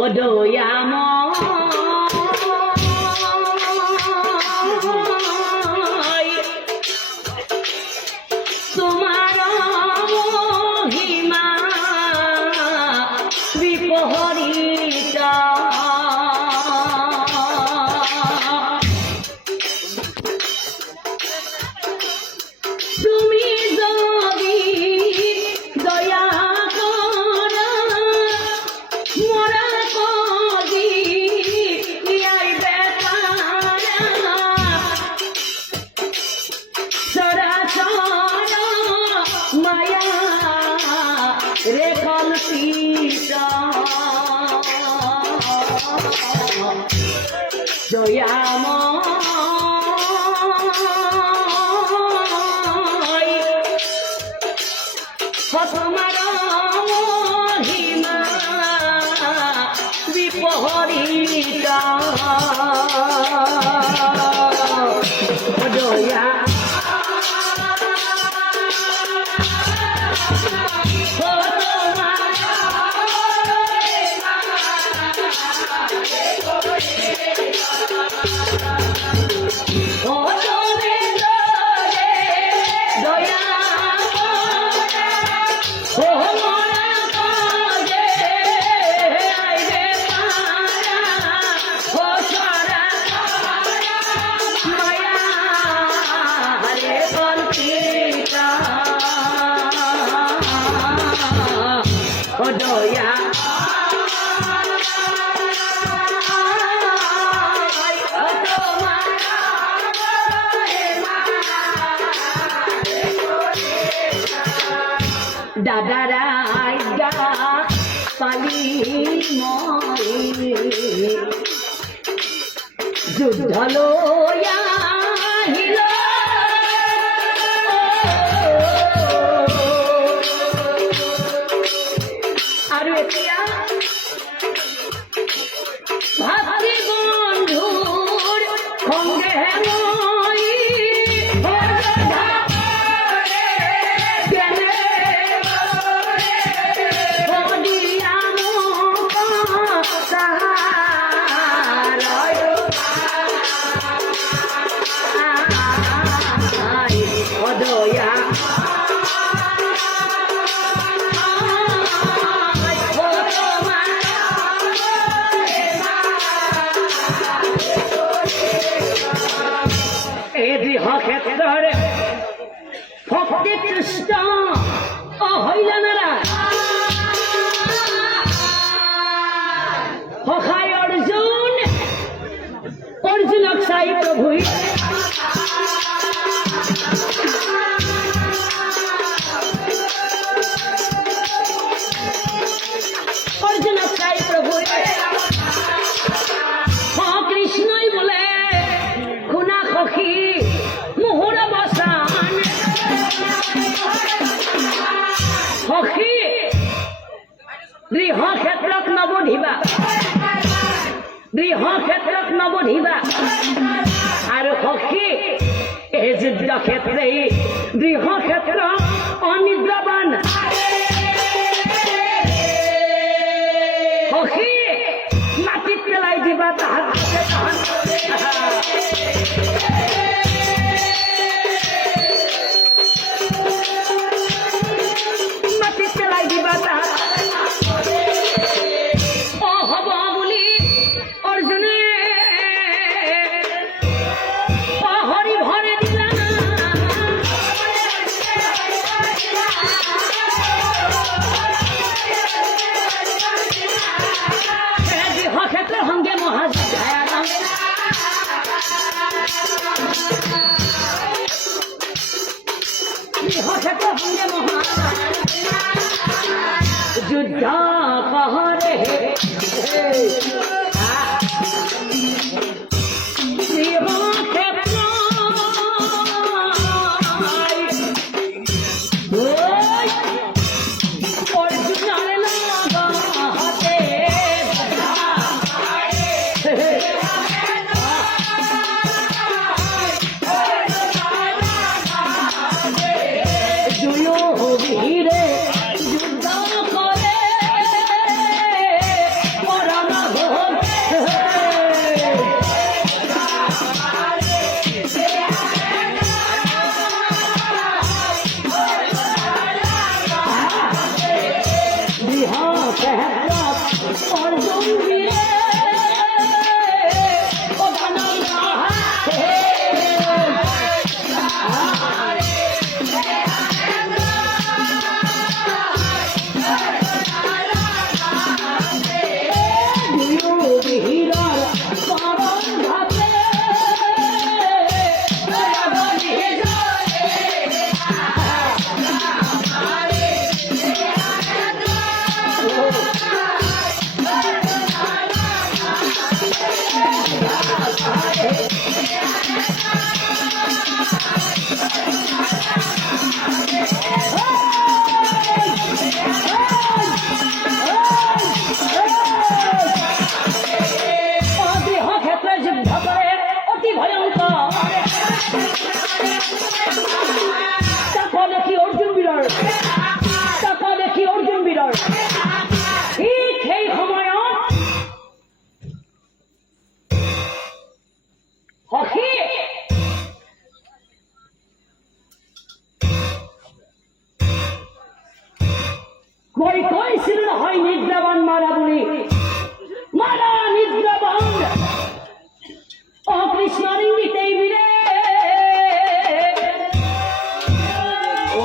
ও দয়াময় তোমার মহিমা বিপহরিতা তুমি যদি দয়া করো মোরা কবি আইবে তারা সরাসর মায়া রে কল্পিতা দয়াময় তোমার মহিমা বিপহরিতা দয়া দয়া দাদারা পালি যুদ্ধ লয়া আৰু এতিয়া ভাতৃ বন্ধুৰ সঙ্গে মই দয়া ক্ষেত্রে ভক্তি কৃষ্ণ হইল না সখায় অর্জুন অর্জুনক চাই প্রভু অর্জুনক চাই প্রভু কৃষ্ণই বলে শুনা সখী মোহর বসান সখী গৃহ ক্ষেত্রক নবধিবা গৃহ ক্ষেত্রক নবধিবা আৰু সখী এই যুদ্ধ ক্ষেত্রে গৃহ ক্ষেত্র অনিদ্রাবান সখী মাটিত পেলাই দিবা তাহার মাটিত পেলাই দিবা তাহার হব বুলি অর্জুনে হরি ভরে দিলা ক্ষেত্র সঙ্গে মহাযুদ্ধ ক্ষেত্র সঙ্গে মহাযুদ্ধ কহরে যুদ্ধ করে অর্জুন বীরে ও দানবরা হে বীরার করণ ঘাতে কই ছিল হয় নিদ্রাবান মারা বলি মারা নিদ্রাবান ও কৃষ্ণার ইঙ্গিতেই বীরে ও